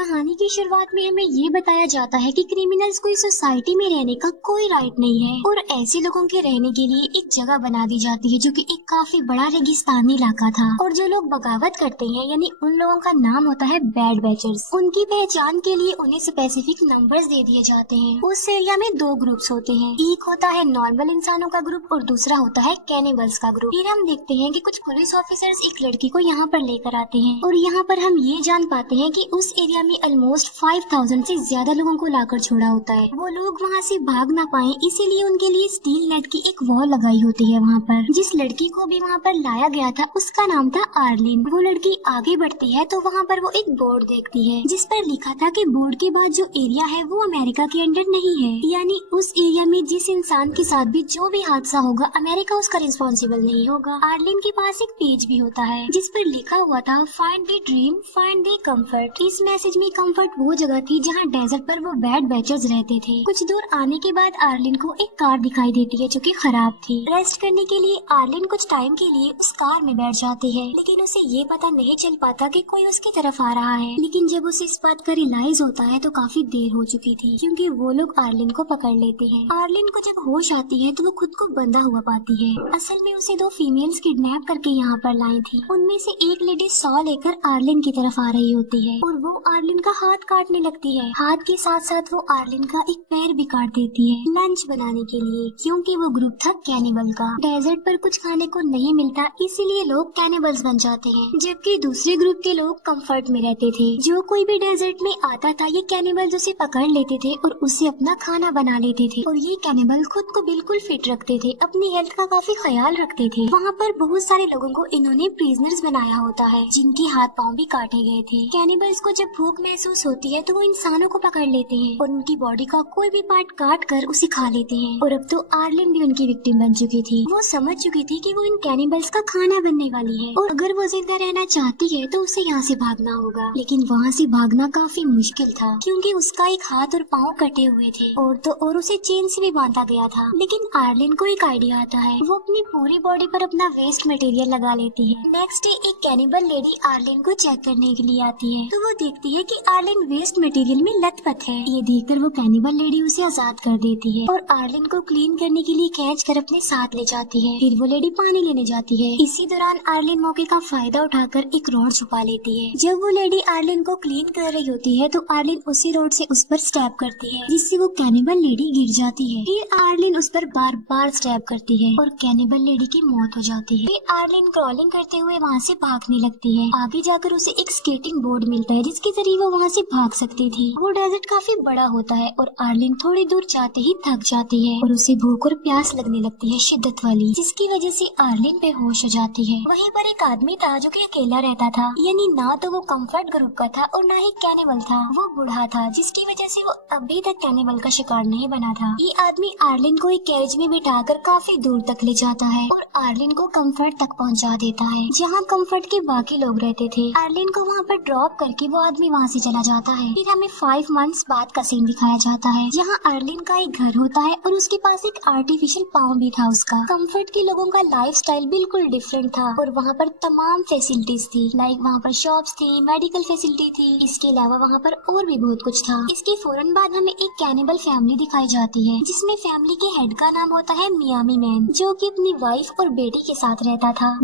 कहानी की शुरुआत में हमें ये बताया जाता है कि क्रिमिनल्स को इस सोसाइटी में रहने का कोई राइट नहीं है और ऐसे लोगों के रहने के लिए एक जगह बना दी जाती है जो कि एक काफी बड़ा रेगिस्तानी इलाका था। और जो लोग बगावत करते हैं यानी उन लोगों का नाम होता है बैड बैचर्स। उनकी पहचान के लिए उन्हें स्पेसिफिक नंबर्स दे दिए जाते हैं। उस एरिया में दो ग्रुप्स होते हैं, एक होता है नॉर्मल इंसानों का ग्रुप और दूसरा होता है कैनिबल्स का ग्रुप। फिर हम देखते हैं कि कुछ पुलिस ऑफिसर्स एक लड़की को यहाँ पर लेकर आते हैं और यहाँ पर हम ये जान पाते हैं कि उस एरिया में ऑलमोस्ट 5000 से ज्यादा लोगों को लाकर छोड़ा होता है। वो लोग वहाँ से भाग ना पाए इसीलिए उनके लिए स्टील नेट की एक वॉल लगाई होती है। वहाँ पर जिस लड़की को भी वहाँ पर लाया गया था उसका नाम था आर्लिन। वो लड़की आगे बढ़ती है तो वहाँ पर वो एक बोर्ड देखती है जिस पर लिखा था कि बोर्ड के बाद जो एरिया है वो अमेरिका के अंडर नहीं है, यानी उस एरिया में जिस इंसान के साथ भी जो भी हादसा होगा अमेरिका उसका रिस्पॉन्सिबल नहीं होगा। आर्लिन के पास एक पेज भी होता है जिस पर लिखा हुआ था find the dream find the comfort. इस मैसेज में कंफर्ट वो जगह थी जहाँ डेजर्ट पर वो बैड बैचर्स रहते थे। कुछ दूर आने के बाद आर्लिन को एक कार दिखाई देती है जो कि खराब थी। रेस्ट करने के लिए आर्लिन कुछ टाइम के लिए उस कार में बैठ जाती है, लेकिन उसे ये पता नहीं चल पाता कि कोई उसकी तरफ आ रहा है। लेकिन जब उसे इस बात का रियलाइज होता है तो काफी देर हो चुकी थी क्योंकि वो लोग आर्लिन को पकड़ लेते हैं। आर्लिन को जब होश आती है तो वो खुद को बंधा हुआ पाती है। असल में उसे दो फीमेल्स किडनैप करके यहाँ पर लाई थी। उनमें से एक लेडी सॉ लेकर आर्लिन की तरफ आ रही होती है और वो आर्लिन का हाथ काटने लगती है। हाथ के साथ साथ वो आर्लिन का एक पैर भी काट देती है लंच बनाने के लिए, क्योंकि वो ग्रुप था कैनिबल का। डेजर्ट पर कुछ खाने को नहीं मिलता इसीलिए लोग कैनिबल्स बन जाते हैं, जबकि दूसरे ग्रुप के लोग कंफर्ट में रहते थे। जो कोई भी डेजर्ट में आता था ये कैनिबल्स उसे पकड़ लेते थे और उसे अपना खाना बना लेते थे। और ये कैनिबल खुद को बिल्कुल फिट रखते थे, अपनी हेल्थ का काफी ख्याल रखते थे। वहाँ पर बहुत सारे लोगों को इन्होंने प्रिजनर्स बनाया होता है जिनके हाथ पाँव भी काटे गए थे। कैनिबल्स को जब भूख महसूस होती है तो वो इंसानों को पकड़ लेते हैं और उनकी बॉडी का कोई भी पार्ट काट कर उसे खा लेते हैं। और अब तो आर्लिन भी उनकी विक्टिम बन चुकी थी। वो समझ चुकी थी कि वो इन कैनिबल्स का खाना बनने वाली है और अगर वो जिंदा रहना चाहती है तो उसे यहाँ से भागना होगा। लेकिन वहाँ से भागना काफी मुश्किल था क्योंकि उसका एक हाथ और पाँव कटे हुए थे और उसे चेन से भी बांधा गया था। लेकिन आर्लिन को एक आइडिया आता है, वो अपनी पूरी बॉडी पर अपना वेस्ट मटेरियल लगा लेती है। नेक्स्ट डे एक कैनिबल लेडी आर्लिन को चेक करने के लिए आती है तो वो देखती है कि आर्लिन वेस्ट मटेरियल में लथपथ है। ये देखकर वो कैनिबल लेडी उसे आजाद कर देती है और आर्लिन को क्लीन करने के लिए खींच कर अपने साथ ले जाती है। फिर वो लेडी पानी लेने जाती है। इसी दौरान आर्लिन मौके का फायदा उठाकर एक रॉड छुपा लेती है। जब वो लेडी आर्लिन को क्लीन कर रही होती है तो आर्लिन उसी रॉड से उस पर स्टैब करती है जिससे वो कैनिबल लेडी गिर जाती है। फिर आर्लिन उस पर बार बार स्टैब करती है और कैनिबल लेडी की मौत हो जाती है। फिर आर्लिन क्रॉलिंग करते हुए वहाँ से भागने लगती है। आगे जाकर उसे एक स्केटिंग बोर्ड मिलता है जिसके जरिए वो वहाँ से भाग सकती थी। वो डेजर्ट काफी बड़ा होता है और आर्लिन थोड़ी दूर जाते ही थक जाती है और उसे भूख और प्यास लगने लगती है शिद्दत वाली, जिसकी वजह से आर्लिन बेहोश हो जाती है। वहीं पर एक आदमी था जो कि अकेला रहता था, यानी ना तो वो कंफर्ट ग्रुप का था और ना ही कैनिबल था। वो बूढ़ा था जिसकी वजह से वो अभी तक कैनिबल का शिकार नहीं बना था। ये आदमी आर्लिन को एक कैरेज में बिठाकर काफी दूर तक ले जाता है और आर्लिन को कंफर्ट तक पहुंचा देता है जहां कंफर्ट के बाकी लोग रहते थे। आर्लिन को वहां पर ड्रॉप करके वो आदमी वहां से चला जाता है। फिर हमें 5 मंथ्स बाद का सीन दिखाया जाता है जहां आर्लिन का एक घर होता है और उसके पास एक आर्टिफिशियल पाँव भी था उसका। कंफर्ट के लोगों का लाइफस्टाइल बिल्कुल डिफरेंट था और वहाँ पर तमाम फैसिलिटीज थी, लाइक वहाँ पर शॉप्स थी, मेडिकल फैसिलिटी थी। इसके अलावा वहाँ पर और भी बहुत कुछ था। इसके फौरन बाद हमें एक कैनिबल फैमिली दिखाई जाती है जिसमें फैमिली के हेड का नाम होता है मियामी मैन, जो कि अपनी वाइफ और बेटी के साथ रहता था।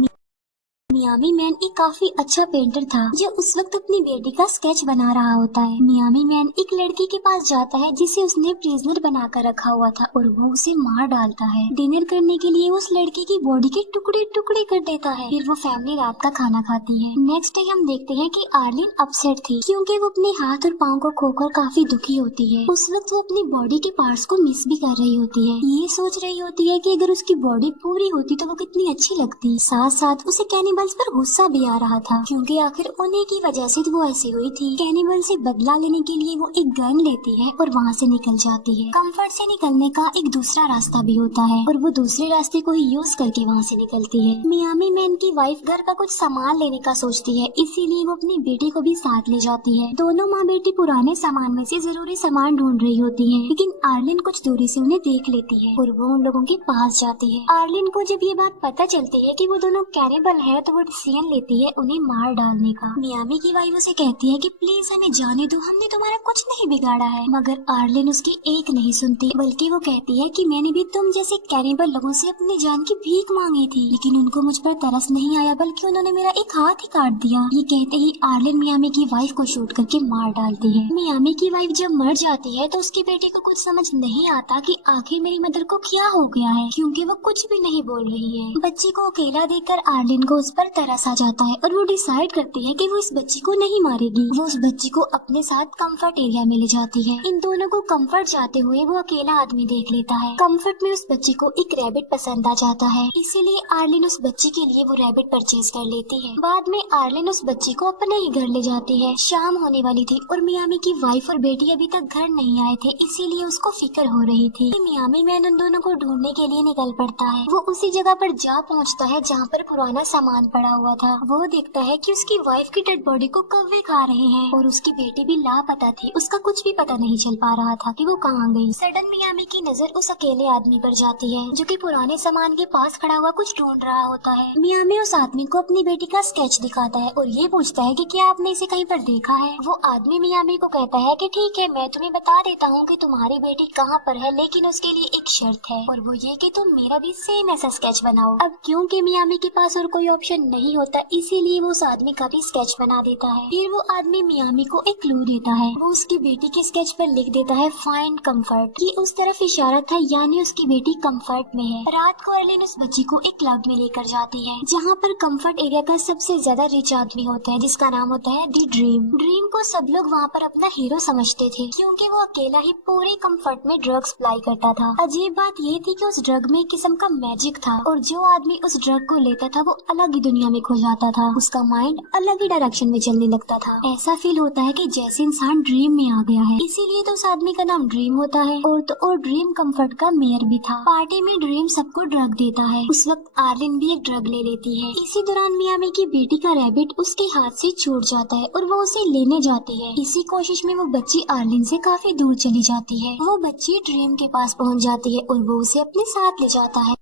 मियामी मैन एक काफी अच्छा पेंटर था जो उस वक्त अपनी बेटी का स्केच बना रहा होता है। मियामी मैन एक लड़की के पास जाता है जिसे उसने प्रिजनर बनाकर रखा हुआ था और वो उसे मार डालता है। डिनर करने के लिए उस लड़की की बॉडी के टुकड़े टुकड़े कर देता है। फिर वो फैमिली रात का खाना खाती है। नेक्स्ट डे हम देखते हैं कि आर्लिन अपसेट थी क्योंकि वो अपने हाथ और पाँव को खोकर काफी दुखी होती है। उस वक्त वो अपनी बॉडी के पार्ट्स को मिस भी कर रही होती है। ये सोच रही होती है कि अगर उसकी बॉडी पूरी होती तो वो कितनी अच्छी लगती। साथ साथ उसे कैनिबल्स पर गुस्सा भी आ रहा था क्योंकि आखिर उन्हीं की वजह से वो ऐसी हुई थी। कैनिबल से बदला लेने के लिए वो एक गन लेती है और वहाँ से निकल जाती है। कंफर्ट से निकलने का एक दूसरा रास्ता भी होता है और वो दूसरे रास्ते को ही यूज करके वहाँ से निकलती है। मियामी मैन की वाइफ घर का कुछ सामान लेने का सोचती है, इसीलिए वो अपनी बेटी को भी साथ ले जाती है। दोनों माँ बेटी पुराने सामान में से जरूरी सामान ढूंढ रही होती है, लेकिन आर्लिन कुछ दूरी से उन्हें देख लेती है और वो उन लोगों के पास जाती है। आर्लिन को जब ये बात पता चलती है कि वो दोनों कैनिबल है तो वो डिसीजन लेती है उन्हें मार डालने का। मियामी की वाइफ उसे कहती है कि प्लीज हमें जाने दो, हमने तुम्हारा कुछ नहीं बिगाड़ा है, मगर आर्लिन उसकी एक नहीं सुनती, बल्कि वो कहती है कि मैंने भी तुम जैसे कैनिबल लोगों से अपनी जान की भीख मांगी थी, लेकिन उनको मुझ पर तरस नहीं आया, बल्कि उन्होंने मेरा एक हाथ ही काट दिया। ये कहते ही आर्लिन मियामी की वाइफ को शूट करके मार डालती है। मियामी की वाइफ जब मर जाती है तो उसकी बेटी को कुछ समझ नहीं आता कि आखिर मेरी मदर को क्या हो गया है, क्योंकि वो कुछ भी नहीं बोल रही है। बच्ची को अकेला देखकर आर्लिन को उस पर तरस आ जाता है और वो डिसाइड करती है कि वो इस बच्ची को नहीं मारेगी। वो उस बच्ची को अपने साथ कंफर्ट एरिया में ले जाती है। इन दोनों को कंफर्ट जाते हुए वो अकेला आदमी देख लेता है। कंफर्ट में उस बच्ची को एक रैबिट पसंद आ जाता है, इसीलिए आर्लिन उस बच्ची के लिए वो रैबिट परचेज कर लेती है। बाद में आर्लिन उस बच्ची को अपने ही घर ले जाती है। शाम होने वाली थी और मियामी की वाइफ और बेटी अभी तक घर नहीं आए थे, इसीलिए उसको फिक्र हो रही थी। मियामी मैन उन दोनों को ढूंढने के लिए निकल पड़ता है। वो उसी जगह पर जा पहुंचता है जहाँ पर पुराना सामान पड़ा हुआ था। वो देखता है कि उसकी वाइफ की डेड बॉडी को कौवे खा रहे हैं और उसकी बेटी भी लापता थी। उसका कुछ भी पता नहीं चल पा रहा था कि वो कहाँ गई। सडन मियामी की नजर उस अकेले आदमी पर जाती है जो कि पुराने सामान के पास खड़ा हुआ कुछ ढूंढ रहा होता है। मियामी उस आदमी को अपनी बेटी का स्केच दिखाता है और ये पूछता है कि क्या आपने इसे कहीं पर देखा है। वो आदमी मियामी को कहता है कि ठीक है, मैं तुम्हें बता देता हूँ कि तुम्हारी बेटी कहाँ पर है, लेकिन उसके लिए एक शर्त है और वो ये कि तुम मेरा भी सेम ऐसा स्केच बनाओ। अब क्योंकि मियामी के पास और कोई ऑप्शन नहीं होता, इसीलिए वो उस आदमी का भी स्केच बना देता है। फिर वो आदमी मियामी को एक क्लू देता है। वो उसकी बेटी के स्केच पर लिख देता है फाइंड कंफर्ट। ये उस तरफ इशारा था, यानी उसकी बेटी कंफर्ट में है। रात को अर्लिन उस बच्ची को एक क्लब में लेकर जाती है जहाँ पर कंफर्ट एरिया का सबसे ज्यादा रिच आदमी होता है, जिसका नाम होता है दी ड्रीम। ड्रीम को सब लोग वहाँ पर अपना हीरो समझते थे, क्योंकि वो अकेला ही पूरे कंफर्ट में ड्रग्स सप्लाई करता था। अजीब बात ये थी कि उस ड्रग में एक किस्म का मैजिक था और जो आदमी उस ड्रग को लेता था वो अलग ही दुनिया में खो जाता था। उसका माइंड अलग ही डायरेक्शन में चलने लगता था। ऐसा फील होता है कि जैसे इंसान ड्रीम में आ गया है, इसीलिए तो उस आदमी का नाम ड्रीम होता है। और ड्रीम कंफर्ट का मेयर भी था। पार्टी में ड्रीम सबको ड्रग देता है। उस वक्त आर्लिन भी एक ड्रग ले लेती है। इसी दौरान मियामी की बेटी का रैबिट उसके हाथ से छूट जाता है और वो उसे लेने जाती है। इसी कोशिश में वो बच्ची आर्लिन से काफी दूर चली जाती है। वो बच्ची ड्रीम के पास पहुंच जाती है और वो उसे अपने साथ ले जाता है।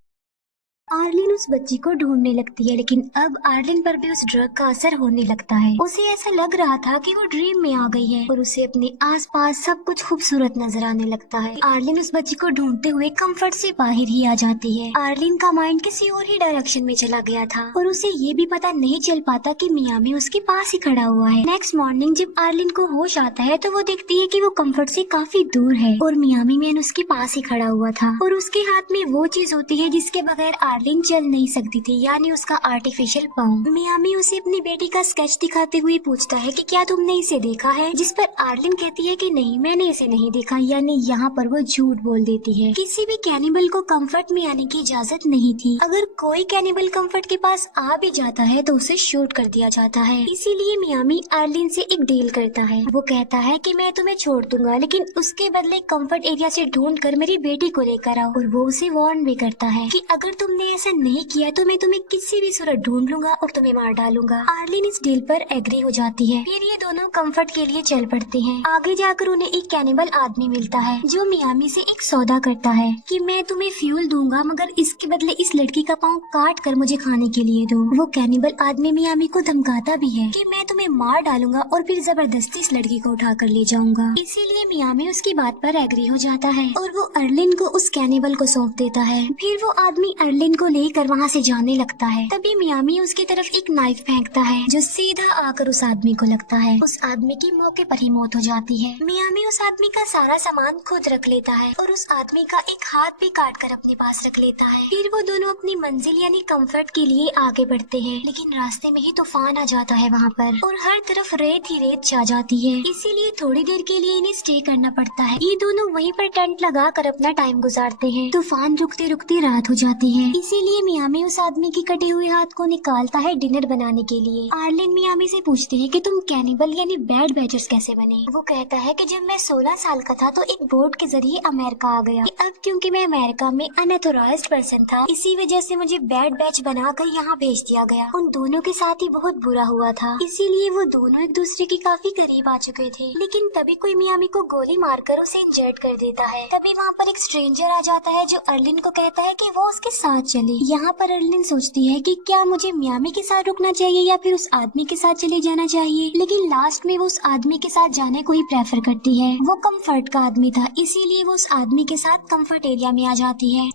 आर्लिन उस बच्ची को ढूंढने लगती है, लेकिन अब आर्लिन पर भी उस ड्रग का असर होने लगता है। उसे ऐसा लग रहा था कि वो ड्रीम में आ गई है और उसे अपने आसपास सब कुछ खूबसूरत नजर आने लगता है। आर्लिन उस बच्ची को ढूंढते हुए कंफर्ट से बाहर ही आ जाती है। आर्लिन का माइंड किसी और ही डायरेक्शन में चला गया था और उसे ये भी पता नहीं चल पाता कि मियामी उसके पास ही खड़ा हुआ है। नेक्स्ट मॉर्निंग जब आर्लिन को होश आता है तो वो देखती है कि वो कंफर्ट से काफी दूर है और मियामी मैन उसके पास ही खड़ा हुआ था और उसके हाथ में वो चीज होती है जिसके बगैर आर्लिन चल नहीं सकती थी, यानी उसका आर्टिफिशियल पाँव। मियामी उसे अपनी बेटी का स्केच दिखाते हुए पूछता है कि क्या तुमने इसे देखा है, जिस पर आर्लिन कहती है कि नहीं, मैंने इसे नहीं देखा, यानी यहाँ पर वो झूठ बोल देती है। किसी भी कैनिबल को कंफर्ट में आने की इजाजत नहीं थी। अगर कोई कैनिबल कंफर्ट के पास आ भी जाता है तो उसे शूट कर दिया जाता है। इसीलिए मियामी आर्लिन से एक डील करता है। वो कहता है कि मैं तुम्हें छोड़ दूंगा, लेकिन उसके बदले कंफर्ट एरिया से ढूंढ कर मेरी बेटी को लेकर आओ। और वो उसे वार्न भी करता है कि अगर तुमने ऐसा नहीं किया तो मैं तुम्हें किसी भी सूरत ढूंढ लूंगा और तुम्हें मार डालूंगा। आर्लिन इस डील पर एग्री हो जाती है। फिर ये दोनों कंफर्ट के लिए चल पड़ते हैं। आगे जाकर उन्हें एक कैनिबल आदमी मिलता है जो मियामी से एक सौदा करता है कि मैं तुम्हें फ्यूल दूंगा, मगर इसके बदले इस लड़की का पाँव काट कर मुझे खाने के लिए दो। वो कैनिबल आदमी मियामी को धमकाता भी है कि मैं तुम्हें मार डालूंगा और फिर जबरदस्ती इस लड़की को उठा कर ले जाऊंगा। इसीलिए मियामी उसकी बात पर एग्री हो जाता है और वो अर्लिन को उस कैनिबल को सौंप देता है। फिर वो आदमी अर्लिन को लेकर वहाँ से जाने लगता है। तभी मियामी उसकी तरफ एक नाइफ फेंकता है जो सीधा आकर उस आदमी को लगता है। उस आदमी की मौके पर ही मौत हो जाती है। मियामी उस आदमी का सारा सामान खुद रख लेता है और उस आदमी का एक हाथ भी काट कर अपने पास रख लेता है। फिर वो दोनों अपनी मंजिल यानी कंफर्ट के लिए आगे बढ़ते हैं, लेकिन रास्ते में ही तूफान आ जाता है वहाँ पर और हर तरफ रेत ही रेत छा जाती है। इसीलिए थोड़ी देर के लिए इन्हें स्टे करना पड़ता है। ये दोनों वहीं पर टेंट लगा कर अपना टाइम गुजारते हैं। तूफान रुकते रुकते रात हो जाती है। इसीलिए मियामी उस आदमी की कटे हुए हाथ को निकालता है डिनर बनाने के लिए। आर्लिन मियामी से पूछती है कि तुम कैनिबल यानी बैड बैचर्स कैसे बने। वो कहता है कि जब मैं 16 साल का था तो एक बोट के जरिए अमेरिका आ गया। अब क्योंकि मैं अमेरिका में अनऑथोराइज्ड पर्सन था, इसी वजह से मुझे बैड बैच बनाकर यहाँ भेज दिया गया। उन दोनों के साथ ही बहुत बुरा हुआ था, इसीलिए वो दोनों एक दूसरे के काफी करीब आ चुके थे। लेकिन तभी कोई मियामी को गोली मारकर उसे इंजर्ड कर देता है। तभी वहाँ पर एक स्ट्रेंजर आ जाता है जो अर्लिन को कहता है कि वो उसके साथ चले। यहाँ पर अर्लिन सोचती है कि क्या मुझे मियामी के साथ रुकना चाहिए या फिर उस आदमी के साथ चले जाना चाहिए, लेकिन लास्ट में वो उस आदमी के साथ जाने को ही प्रेफर करती है। वो कम्फर्ट का आदमी था, इसीलिए वो उस आदमी के साथ कम्फर्ट एरिया में आ जाती है।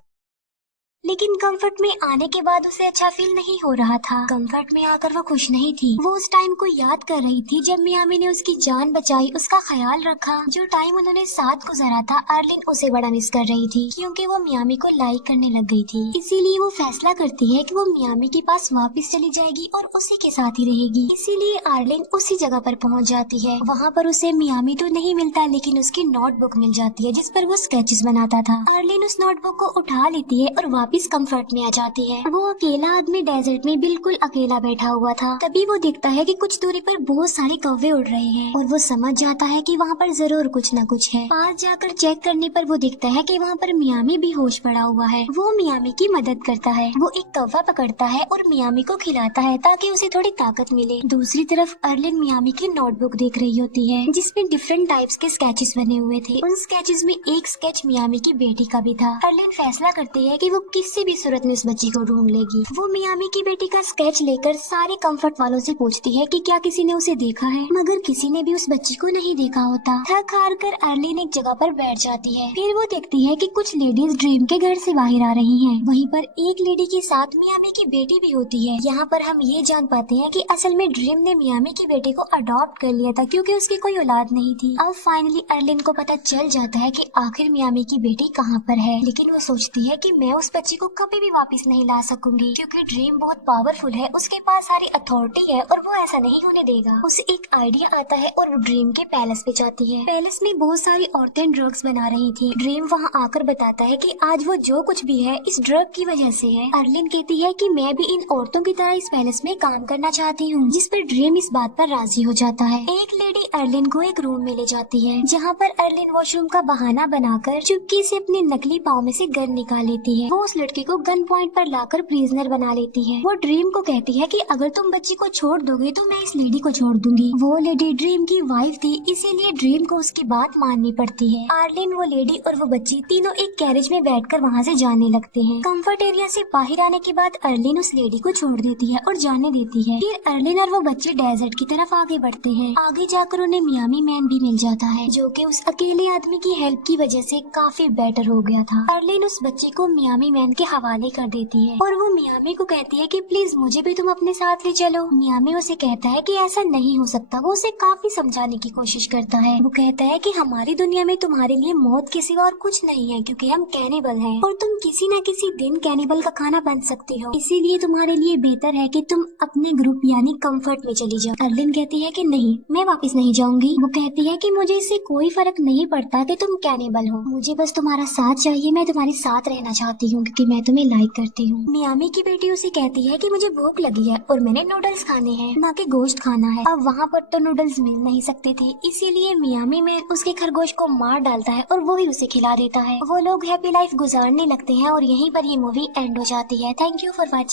लेकिन कंफर्ट में आने के बाद उसे अच्छा फील नहीं हो रहा था। कंफर्ट में आकर वो खुश नहीं थी। वो उस टाइम को याद कर रही थी जब मियामी ने उसकी जान बचाई, उसका ख्याल रखा। जो टाइम उन्होंने साथ गुजारा था, अर्लिन उसे बड़ा मिस कर रही थी क्योंकि वो मियामी को लाइक करने लग गई थी। इसीलिए वो फैसला करती है कि वो मियामी के पास वापस चली जाएगी और उसी के साथ ही रहेगी। इसीलिए अर्लिन उसी जगह पर पहुंच जाती है। वहाँ पर उसे मियामी तो नहीं मिलता, लेकिन उसकी नोटबुक मिल जाती है जिस पर वो स्केचेस बनाता था। अर्लिन उस नोटबुक को उठा लेती है और वापस कंफर्ट में आ जाती है। वो अकेला आदमी डेजर्ट में बिल्कुल अकेला बैठा हुआ था। तभी वो देखता है कि कुछ दूरी पर बहुत सारे कौवे उड़ रहे हैं और वो समझ जाता है कि वहाँ पर जरूर कुछ न कुछ है। पास जाकर चेक करने पर वो देखता है कि वहाँ पर मियामी बेहोश पड़ा हुआ है। वो मियामी की मदद करता है। वो एक कौवा पकड़ता है और मियामी को खिलाता है ताकि उसे थोड़ी ताकत मिले। दूसरी तरफ अर्लिन मियामी की नोटबुक देख रही होती है जिसमें डिफरेंट टाइप्स के स्केचेस बने हुए थे। उन स्केचेस में एक स्केच मियामी की बेटी का भी था। अर्लिन फैसला करती है कि वो किसी भी सूरत में उस बच्ची को ढूंढ लेगी। वो मियामी की बेटी का स्केच लेकर सारे कंफर्ट वालों से पूछती है कि क्या किसी ने उसे देखा है, मगर किसी ने भी उस बच्ची को नहीं देखा होता। थक हार कर अर्लिन एक जगह पर बैठ जाती है। फिर वो देखती है कि कुछ लेडीज ड्रीम के घर से बाहर आ रही हैं। वहीं पर एक लेडी के साथ मियामी की बेटी भी होती है। यहाँ पर हम ये जान पाते हैं कि असल में ड्रीम ने मियामी की बेटी को अडॉप्ट कर लिया था क्योंकि उसकी कोई औलाद नहीं थी। अब फाइनली अर्लिन को पता चल जाता है कि आखिर मियामी की बेटी कहाँ पर है, लेकिन वो सोचती है कि मैं उस बच्ची को कभी भी वापस नहीं ला सकूंगी क्योंकि ड्रीम बहुत पावरफुल है, उसके पास सारी अथॉरिटी है और वो ऐसा नहीं होने देगा। उसे एक आइडिया आता है और वो ड्रीम के पैलेस पे जाती है। पैलेस में बहुत सारी औरतें ड्रग्स बना रही थी। ड्रीम वहाँ आकर बताता है कि आज वो जो कुछ भी है इस ड्रग की वजह से है। अर्लिन कहती है कि मैं भी इन औरतों की तरह इस पैलेस में काम करना चाहती हूँ, जिस पर ड्रीम इस बात पर राजी हो जाता है। एक लेडी अर्लिन को एक रूम में ले जाती है जहाँ पर अर्लिन वॉशरूम का बहाना बनाकर चुपके से अपने नकली पाँव में से गन निकाल लेती है। वो उस लड़के को गन पॉइंट पर लाकर प्रिजनर बना लेती है। वो ड्रीम को कहती है कि अगर तुम बच्ची को छोड़ दोगे तो मैं इस लेडी को छोड़ दूंगी। वो लेडी ड्रीम की वाइफ थी, इसीलिए ड्रीम को उसकी बात माननी पड़ती है। अर्लिन, वो लेडी और वो बच्ची तीनों एक कैरेज में बैठकर वहाँ से जाने लगते हैं। कंफर्ट एरिया से बाहर आने के बाद अर्लिन उस लेडी को छोड़ देती है और जाने देती है। फिर अर्लिन और वो बच्चे डेजर्ट की तरफ आगे बढ़ते हैं। आगे जाकर उन्हें मियामी मैन भी मिल जाता है जो कि उस अकेले आदमी की हेल्प की वजह से काफी बेटर हो गया था। अर्लिन उस बच्चे को मियामी मैन के हवाले कर देती है और वो मियामी को कहती है कि प्लीज मुझे भी तुम अपने साथ ले चलो। मियामी उसे कहता है कि ऐसा नहीं हो सकता। वो उसे काफी समझाने की कोशिश करता है। वो कहता है कि हमारी दुनिया में तुम्हारे लिए मौत के सिवा और कुछ नहीं है क्योंकि हम कैनिबल हैं और तुम किसी न किसी दिन कैनिबल का खाना बन सकती हो। इसीलिए तुम्हारे लिए बेहतर है कि तुम अपने ग्रुप यानी कंफर्ट में चली जाओ। अर्लिन कहती है कि नहीं, मैं वापस नहीं जाऊंगी। वो कहती है कि मुझे इससे कोई फर्क नहीं पड़ता कि तुम कैनिबल हो, मुझे बस तुम्हारा साथ चाहिए। मैं तुम्हारे साथ रहना चाहती हूँ क्योंकि मैं तुम्हें लाइक करती हूँ। मियामी की बेटी उसे कहती है कि मुझे भूख लगी है और मैंने नूडल्स खाने हैं, ना कि गोश्त खाना है। अब वहाँ पर तो नूडल्स मिल नहीं सकते थे, इसीलिए मियामी में उसके खरगोश को मार डालता है और वो ही उसे खिला देता है। वो लोग हैप्पी लाइफ गुजारने लगते हैं और यहीं पर ये मूवी एंड हो जाती है। Thank you for watching.